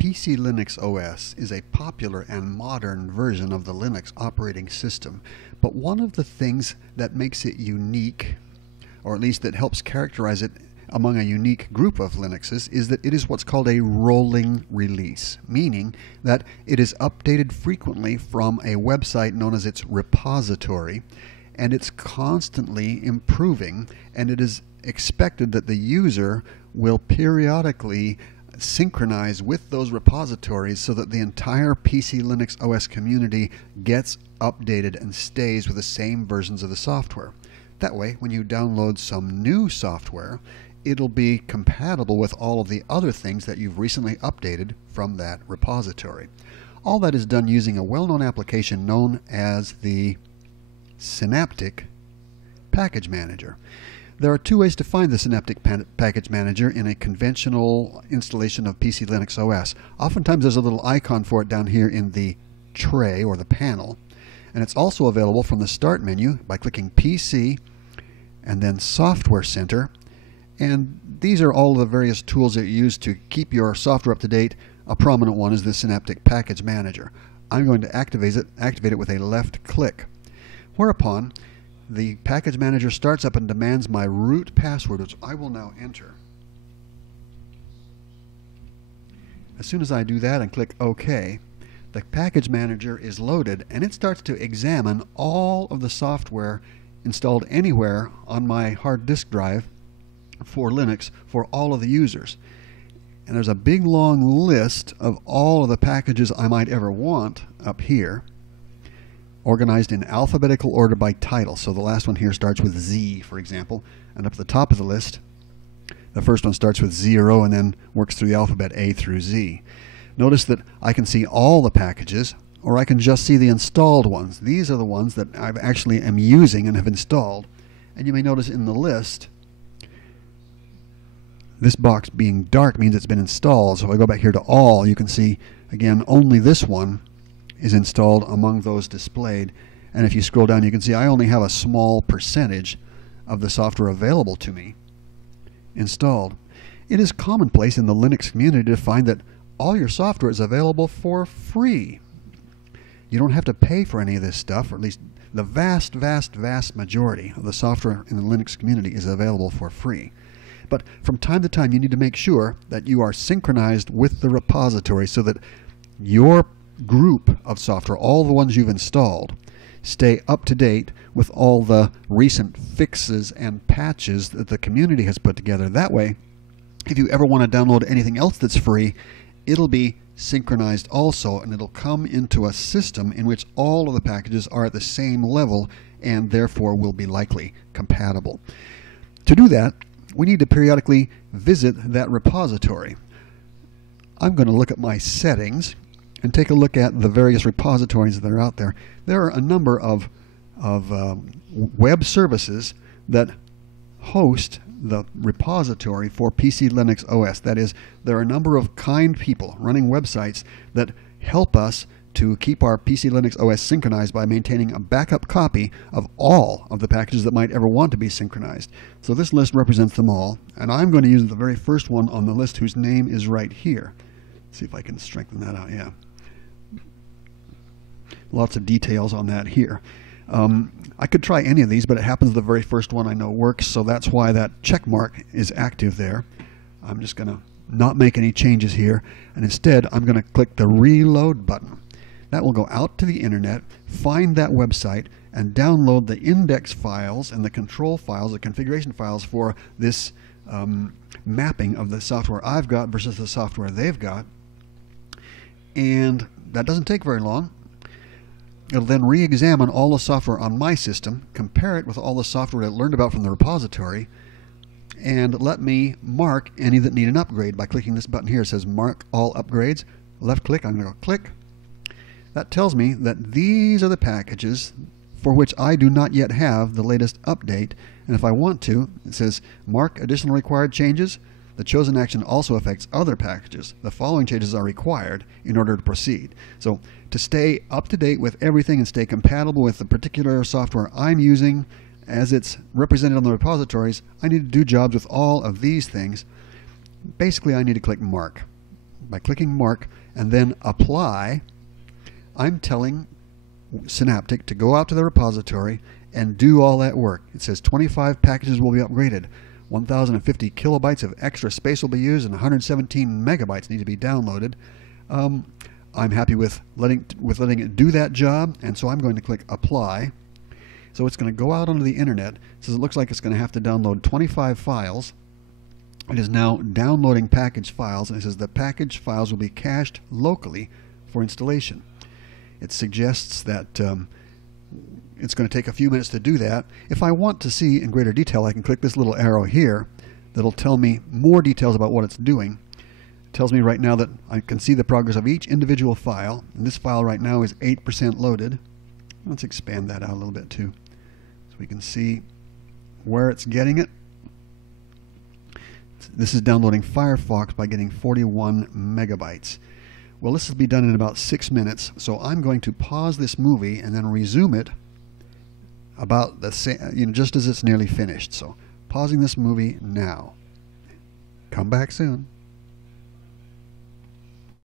PclinuxOs is a popular and modern version of the Linux operating system, but one of the things that makes it unique, or at least that helps characterize it among a unique group of Linuxes, is that it is what's called a rolling release, meaning that it is updated frequently from a website known as its repository, and it's constantly improving, and it is expected that the user will periodically synchronize with those repositories so that the entire PclinuxOs community gets updated and stays with the same versions of the software. That way, when you download some new software, it'll be compatible with all of the other things that you've recently updated from that repository. All that is done using a well-known application known as the Synaptic Package Manager. There are two ways to find the Synaptic Package Manager in a conventional installation of PclinuxOs. Oftentimes there's a little icon for it down here in the tray or the panel, and it's also available from the Start menu by clicking PC and then Software Center, and these are all the various tools that you use to keep your software up to date. A prominent one is the Synaptic Package Manager. I'm going to activate it with a left click, whereupon the package manager starts up and demands my root password, which I will now enter. As soon as I do that and click OK, the package manager is loaded and it starts to examine all of the software installed anywhere on my hard disk drive for Linux for all of the users. And there's a big long list of all of the packages I might ever want up here, organized in alphabetical order by title. So the last one here starts with Z, for example, and up at the top of the list, the first one starts with 0 and then works through the alphabet A through Z. Notice that I can see all the packages, or I can just see the installed ones. These are the ones that I actually am using and have installed. And you may notice in the list, this box being dark means it's been installed. So if I go back here to all, you can see, again, only this one is installed among those displayed. And if you scroll down, you can see I only have a small percentage of the software available to me installed. It is commonplace in the Linux community to find that all your software is available for free. You don't have to pay for any of this stuff, or at least the vast majority of the software in the Linux community is available for free. But from time to time, you need to make sure that you are synchronized with the repository so that your group of software, all the ones you've installed, stay up to date with all the recent fixes and patches that the community has put together. That way, if you ever want to download anything else that's free, it'll be synchronized also, and it'll come into a system in which all of the packages are at the same level and therefore will be likely compatible. To do that, we need to periodically visit that repository. I'm going to look at my settings and take a look at the various repositories that are out there. There are a number of web services that host the repository for PclinuxOs. That is, there are a number of kind people running websites that help us to keep our PclinuxOs synchronized by maintaining a backup copy of all of the packages that might ever want to be synchronized. So this list represents them all, and I'm going to use the very first one on the list whose name is right here. Let's see if I can strengthen that out. Yeah. Lots of details on that here. I could try any of these, but it happens the very first one I know works, so that's why that check mark is active there. I'm just going to not make any changes here, and instead I'm going to click the reload button. That will go out to the internet, find that website, and download the index files and the control files, the configuration files for this mapping of the software I've got versus the software they've got. And that doesn't take very long. It'll then re-examine all the software on my system, compare it with all the software I learned about from the repository, and let me mark any that need an upgrade by clicking this button here. It says Mark All Upgrades. Left click, I'm going to go click. That tells me that these are the packages for which I do not yet have the latest update, and if I want to, it says Mark Additional Required Changes. The chosen action also affects other packages. The following changes are required in order to proceed. So to stay up to date with everything and stay compatible with the particular software I'm using as it's represented on the repositories, I need to do jobs with all of these things. Basically, I need to click Mark. by clicking Mark and then Apply, I'm telling Synaptic to go out to the repository and do all that work. It says 25 packages will be upgraded, 1,050 kilobytes of extra space will be used, and 117 megabytes need to be downloaded. I'm happy with letting it do that job, and so I'm going to click Apply. So it's going to go out onto the internet. It says it looks like it's going to have to download 25 files. It is now downloading package files, and it says the package files will be cached locally for installation. It suggests that it's going to take a few minutes to do that. If I want to see in greater detail, I can click this little arrow here that'll tell me more details about what it's doing. It tells me right now that I can see the progress of each individual file, and this file right now is 8% loaded. Let's expand that out a little bit too, so we can see where it's getting it. This is downloading Firefox by getting 41 megabytes. Well, this will be done in about 6 minutes, so I'm going to pause this movie and then resume it about the same, just as it's nearly finished. So, pausing this movie now. Come back soon.